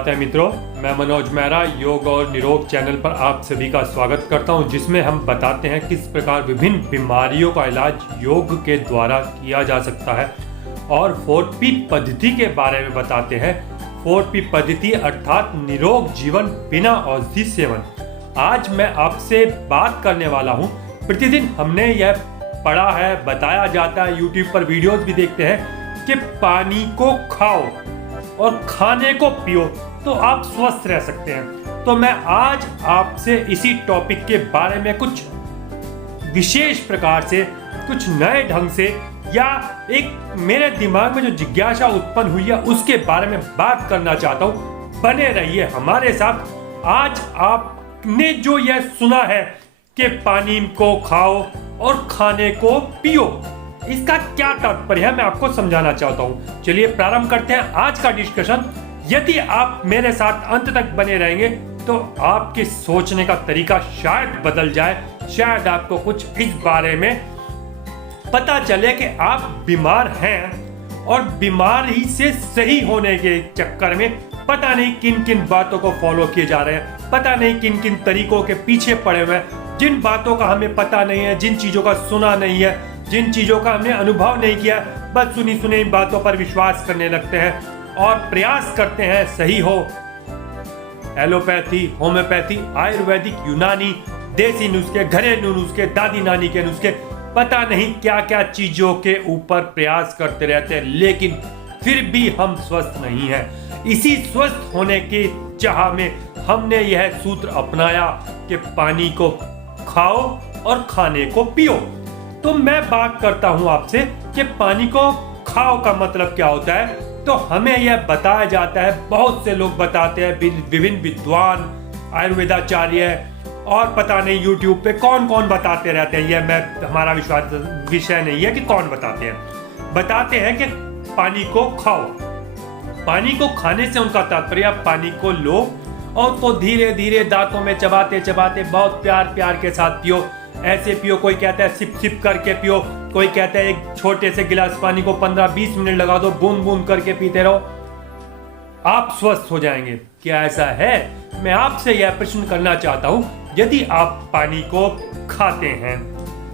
बात है मित्रों, मैं मनोज मेहरा योग और निरोग चैनल पर आप सभी का स्वागत करता हूं, जिसमें हम बताते हैं किस प्रकार विभिन्न बीमारियों का इलाज योग के द्वारा किया जा सकता है और 4P पद्धति के बारे में बताते हैं। 4P पद्धति अर्थात निरोग जीवन बिना औषधि सेवन। आज मैं आपसे बात करने वाला हूं। प्रतिदिन हमने यह पढ़ा है, बताया जाता है, यूट्यूब पर वीडियोस भी देखते हैं कि पानी को खाओ और खाने को पियो तो आप स्वस्थ रह सकते हैं। तो मैं आज आपसे इसी टॉपिक के बारे में कुछ विशेष प्रकार से, कुछ नए ढंग से, या एक मेरे दिमाग में जो जिज्ञासा उत्पन्न हुई है उसके बारे में बात करना चाहता हूं। बने रहिए हमारे साथ। आज आपने जो यह सुना है कि पानी को खाओ और खाने को पियो, इसका क्या तात्पर्य है मैं आपको समझाना चाहता हूं। चलिए प्रारंभ करते हैं आज का डिस्कशन। यदि आप मेरे साथ अंत तक बने रहेंगे तो आपके सोचने का तरीका शायद बदल जाए, शायद आपको कुछ इस बारे में पता चले कि आप बीमार हैं और बीमारी से सही होने के चक्कर में पता नहीं किन किन बातों को फॉलो किए जा रहे हैं, पता नहीं किन किन तरीकों के पीछे पड़े हुए हैं, जिन बातों का हमें पता नहीं है, जिन चीजों का सुना नहीं है, जिन चीजों का हमने अनुभव नहीं किया, बस सुनी सुनी बातों पर विश्वास करने लगते हैं और प्रयास करते हैं सही हो। एलोपैथी, होम्योपैथी, आयुर्वेदिक, यूनानी, देसी नुस्खे, घरेलू नुस्खे, दादी नानी के नुस्खे, पता नहीं क्या क्या चीजों के ऊपर प्रयास करते रहते हैं, लेकिन फिर भी हम स्वस्थ नहीं हैं। इसी स्वस्थ होने की चाह में हमने यह सूत्र अपनाया कि पानी को खाओ और खाने को पियो। तो मैं बात करता हूं आपसे कि पानी को खाओ का मतलब क्या होता है। तो हमें यह बताया जाता है, बहुत से लोग बताते हैं, विभिन्न विद्वान, आयुर्वेदाचार्य और पता नहीं यूट्यूब पे कौन कौन बताते रहते हैं। यह मैं हमारा विषय नहीं है कि कौन बताते हैं। बताते हैं कि पानी को खाओ। पानी को खाने से उनका तात्पर्य पानी को लो और उसको धीरे धीरे दांतों में चबाते चबाते बहुत प्यार प्यार के साथ पियो। ऐसे पियो, कोई कहता है सिप सिप करके पियो, कोई कहता है एक छोटे से गिलास पानी को 15-20 मिनट लगा दो, बूंद बूंद करके पीते रहो, आप स्वस्थ हो जाएंगे। क्या ऐसा है? मैं आपसे यह प्रश्न करना चाहता हूं, यदि आप पानी को खाते हैं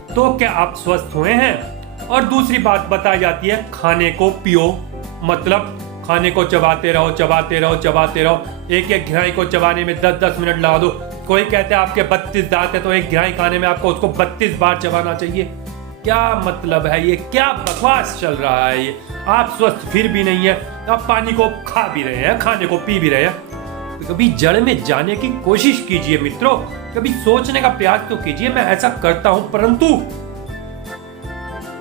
तो क्या आप स्वस्थ हुए हैं? और दूसरी बात बताई जाती है खाने को पियो, मतलब खाने को चबाते रहो चबाते रहो चबाते रहो। एक एक घिराई को चबाने में 10-10 मिनट लगा दो। कोई कहते हैं आपके 32 दांत है तो एक घिराई खाने में आपको उसको 32 बार चबाना चाहिए। क्या मतलब है ये? क्या बकवास चल रहा है ये? आप स्वस्थ फिर भी नहीं है, आप पानी को खा भी रहे हैं, खाने को पी भी रहे हैं। तो कभी जड़ में जाने की कोशिश कीजिए मित्रों, कभी सोचने का प्रयास तो कीजिए। मैं ऐसा करता हूं परंतु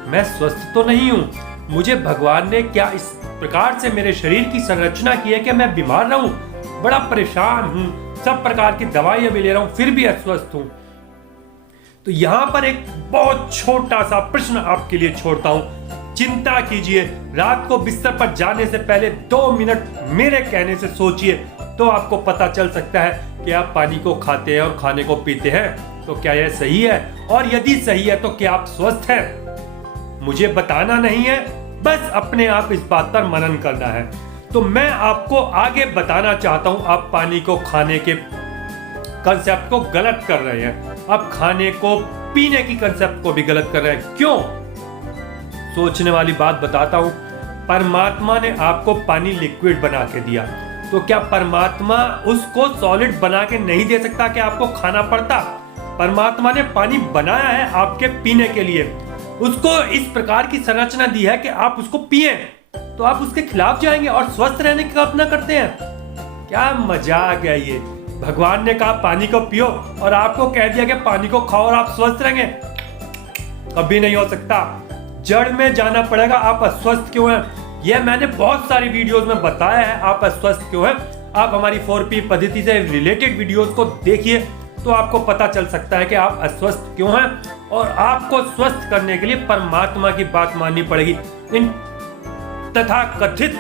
मैं स्वस्थ तो नहीं हूं। मुझे भगवान ने क्या इस प्रकार से मेरे शरीर की संरचना की है कि मैं बीमार रहूं, बड़ा परेशान हूं, सब प्रकार की दवाइयां भी ले रहा हूं, फिर भी अस्वस्थ हूं। तो यहां पर एक बहुत छोटा सा प्रश्न आपके लिए छोड़ता हूं। चिंता कीजिए, रात को बिस्तर पर जाने से पहले 2 मिनट मेरे कहने से सोचिए, तो आपको पता चल सकता है कि आप पानी को खाते हैं और खाने को पीते हैं तो क्या यह सही है, और यदि सही है तो क्या आप स्वस्थ हैं? मुझे बताना नहीं है, बस अपने आप इस बात पर मनन करना है। तो मैं आपको आगे बताना चाहता हूं, आप पानी को खाने के कंसेप्ट को गलत कर रहे हैं, आप खाने को पीने की कंसेप्ट को भी गलत कर रहे हैं। क्यों? सोचने वाली बात बताता हूं। परमात्मा ने आपको पानी लिक्विड बना के दिया, तो क्या परमात्मा उसको सॉलिड बना के नहीं दे सकता कि आपको खाना पड़ता? परमात्मा ने पानी बनाया है आपके पीने के लिए, उसको इस प्रकार की संरचना दी है कि आप उसको पिए, तो आप उसके खिलाफ जाएंगे और स्वस्थ रहने की कल्पना करते हैं? क्या मजाक है ये? भगवान ने कहा पानी को पियो और आपको कह दिया कि पानी को खाओ और आप स्वस्थ रहेंगे? कभी नहीं हो सकता। जड़ में जाना पड़ेगा, आप अस्वस्थ क्यों हैं। यह मैंने बहुत सारी वीडियोस में बताया है, आप अस्वस्थ क्यों हैं। आप हमारी 4P पद्धति से रिलेटेड वीडियोस को देखिए तो आपको पता चल सकता है कि आप अस्वस्थ क्यों हैं, और आपको स्वस्थ करने के लिए परमात्मा की बात माननी पड़ेगी। इन तथा कथित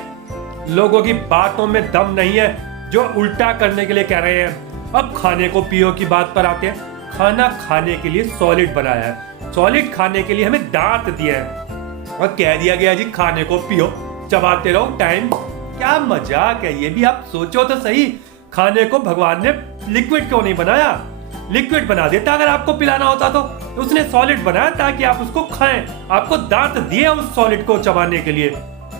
लोगों की बातों में दम नहीं है जो उल्टा करने के लिए कह रहे हैं। अब खाने को पियो की बात पर आते हैं। खाना खाने के लिए सॉलिड बनाया है, सॉलिड खाने के लिए हमें दांत दिए हैं और कह दिया गया जी खाने को पियो, चबाते रहो, टाइम क्या मजाक है ये भी, आप सोचो तो सही। खाने को भगवान ने लिक्विड क्यों नहीं बनाया? लिक्विड बना देता अगर आपको पिलाना होता तो। उसने सॉलिड बनाया ताकि आप उसको खाएं। आपको दांत दिए उस सॉलिड को चबाने के लिए।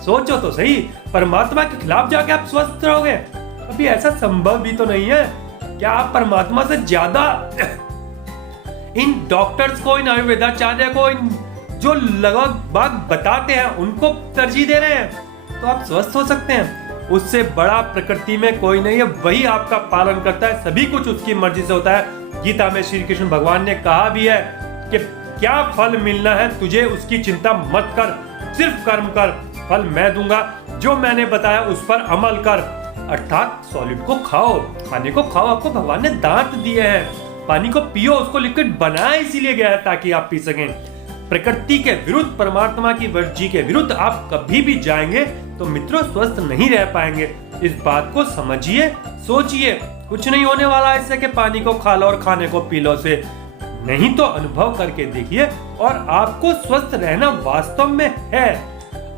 सोचो तो सही, परमात्मा के खिलाफ जाके आप स्वस्थ रहोगे? अभी ऐसा संभव भी तो नहीं है। क्या आप परमात्मा से ज्यादा इन डॉक्टर्स को, इन आयुर्वेदाचार्य को, इन जो लगभग बताते हैं उनको तरजीह दे रहे हैं? तो आप स्वस्थ हो सकते हैं। उससे बड़ा प्रकृति में कोई नहीं है, वही आपका पालन करता है। सभी कुछ उसकी मर्जी से होता है। गीता में श्री कृष्ण भगवान ने कहा भी है कि क्या फल मिलना है तुझे उसकी चिंता मत कर, सिर्फ कर्म कर, फल मैं दूंगा। जो मैंने बताया उस पर अमल कर, अर्थात सॉलिड को खाओ, खाने को खाओ। आपको भगवान ने दांत दिए हैं, पानी को पियो, उसको लिक्विड बनाया इसीलिए गया है ताकि आप पी सकें। प्रकृति के विरुद्ध, परमात्मा की मर्जी के विरुद्ध आप कभी भी जाएंगे तो मित्रों स्वस्थ नहीं रह पाएंगे। इस बात को समझिए, सोचिए। कुछ नहीं होने वाला ऐसे कि पानी को खा लो और खाने को पी लो से, नहीं तो अनुभव करके देखिए और आपको स्वस्थ रहना वास्तव में है।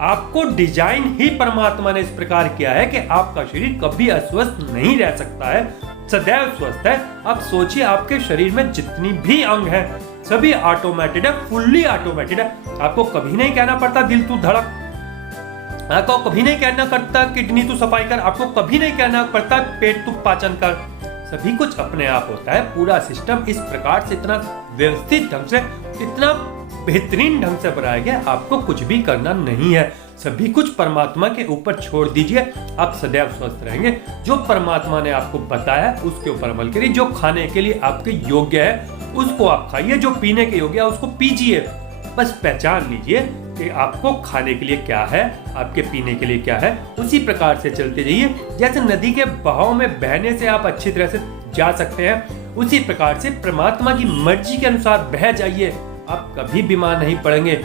आपको डिजाइन ही परमात्मा ने इस प्रकार किया है कि आपका शरीर कभी अस्वस्थ नहीं रह सकता है, सदैव स्वस्थ है। आप सोचिए, आपके शरीर में जितनी भी अंग है सभी ऑटोमेटेड है, फुल्ली ऑटोमेटेड है। आपको कभी नहीं कहना पड़ता दिल तू धड़क, आपको कभी नहीं कहना पड़ता किडनी तू सफाई कर, आपको कभी नहीं कहना पड़ता पेट तू पाचन कर। सभी कुछ अपने आप होता है। पूरा सिस्टम इस प्रकार से इतना व्यवस्थित ढंग से, इतना बेहतरीन ढंग से बनाया गया, आपको कुछ भी करना नहीं है। सभी कुछ परमात्मा के ऊपर छोड़ दीजिए, आप सदैव स्वस्थ रहेंगे। जो परमात्मा ने आपको बताया उसके ऊपर अमल करिए। जो खाने के लिए आपके योग्य है उसको आप खाइए, जो पीने के योग्य है उसको पीजिए। बस पहचान लीजिए कि आपको खाने के लिए क्या है, आपके पीने के लिए क्या है, उसी प्रकार से चलते जाइए। जैसे नदी के बहाव में बहने से आप अच्छी तरह से जा सकते हैं, उसी प्रकार से परमात्मा की मर्जी के अनुसार बह जाइए। आप कभी बीमार नहीं पड़ेंगे।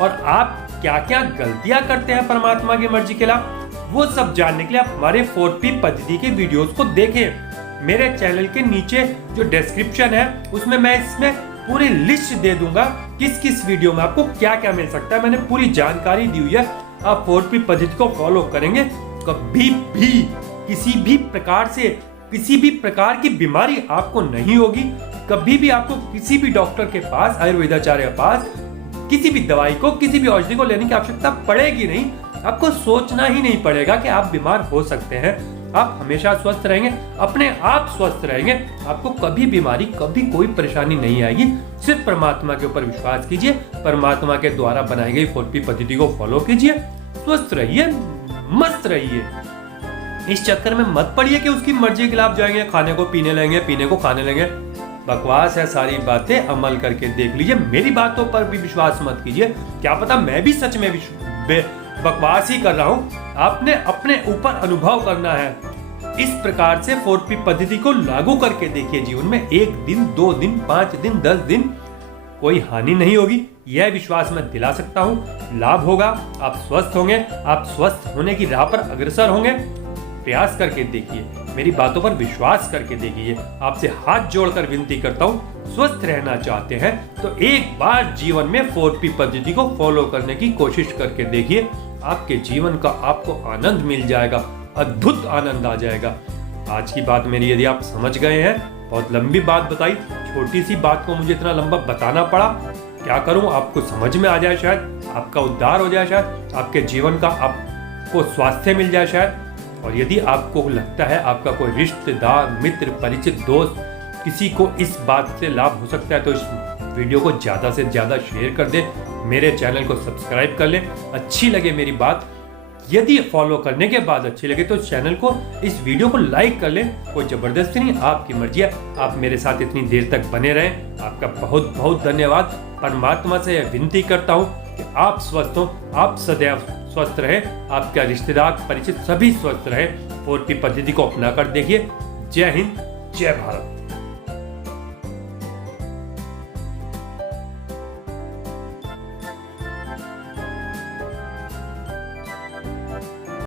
और आप क्या क्या गलतियां करते हैं परमात्मा की मर्जी के खिलाफ, वो सब जानने के लिए आप हमारे 4P पद्धति के वीडियोस को देखें। मेरे चैनल के नीचे जो डिस्क्रिप्शन है उसमें मैं इसमें पूरी लिस्ट दे दूंगा किस किस वीडियो में आपको क्या क्या मिल सकता है। मैंने पूरी जानकारी दी हुई है। आप 4P पद्धति को फॉलो करेंगे, कभी भी किसी भी प्रकार से किसी भी प्रकार की बीमारी आपको नहीं होगी। कभी भी आपको किसी भी डॉक्टर के पास, आयुर्वेदाचार्य के पास किसी भी दवाई को, किसी भी औषधि को लेने की आवश्यकता पड़ेगी नहीं। आपको सोचना ही नहीं पड़ेगा कि आप बीमार हो सकते हैं। आप हमेशा स्वस्थ रहेंगे, अपने आप स्वस्थ रहेंगे। आपको कभी बीमारी, कभी कोई परेशानी नहीं आएगी। सिर्फ परमात्मा के ऊपर विश्वास कीजिए, परमात्मा के द्वारा बनाई गई 4P पद्धति को फॉलो कीजिए, स्वस्थ रहिए, मस्त रहिए। इस चक्कर में मत पड़िए कि उसकी मर्जी के खिलाफ जाएंगे, खाने को पीने लेंगे, पीने को खाने लेंगे। बकवास है सारी बातें, अमल करके देख लीजिए। मेरी बातों पर भी विश्वास मत कीजिए, क्या पता मैं भी सच में बकवास ही कर रहा हूँ। आपने अपने ऊपर अनुभव करना है। इस प्रकार से 4P पद्धति को लागू करके देखिए जीवन में। 1 दिन, 2 दिन, 5 दिन, 10 दिन, कोई हानि नहीं होगी, यह विश्वास मैं दिला सकता हूँ। लाभ होगा, आप स्वस्थ होंगे, आप स्वस्थ होने की राह पर अग्रसर होंगे। प्रयास करके देखिए, मेरी बातों पर विश्वास करके देखिए। आपसे हाथ जोड़कर विनती करता हूँ, स्वस्थ रहना चाहते हैं तो एक बार जीवन में 4P पद्धति को फॉलो करने की कोशिश करके देखिए। आपके जीवन का आपको आनंद मिल जाएगा, अद्भुत आनंद आ जाएगा। आज की बात मेरी यदि आप समझ गए हैं, बहुत लंबी बात बताई, छोटी सी बात को मुझे इतना लंबा बताना पड़ा। क्या करूं, आपको समझ में आ जाए, शायद आपका उद्धार हो जाए, शायद आपके जीवन का आपको स्वास्थ्य मिल जाए शायद। और यदि आपको लगता है आपका कोई रिश्तेदार, मित्र, परिचित, दोस्त, किसी को इस बात से लाभ हो सकता है तो इस वीडियो को ज़्यादा से ज़्यादा शेयर कर दें। मेरे चैनल को सब्सक्राइब कर लें। अच्छी लगे मेरी बात, यदि फॉलो करने के बाद अच्छी लगे तो चैनल को, इस वीडियो को लाइक कर लें। कोई जबरदस्ती नहीं, आपकी मर्जी है। आप मेरे साथ इतनी देर तक बने रहें, आपका बहुत बहुत धन्यवाद। परमात्मा से यह विनती करता हूँ कि आप स्वस्थ हो, आप सदैव स्वस्थ रहे, आपका रिश्तेदार, परिचित सभी स्वस्थ रहे। 4P पद्धति को अपना कर देखिए। जय हिंद, जय भारत।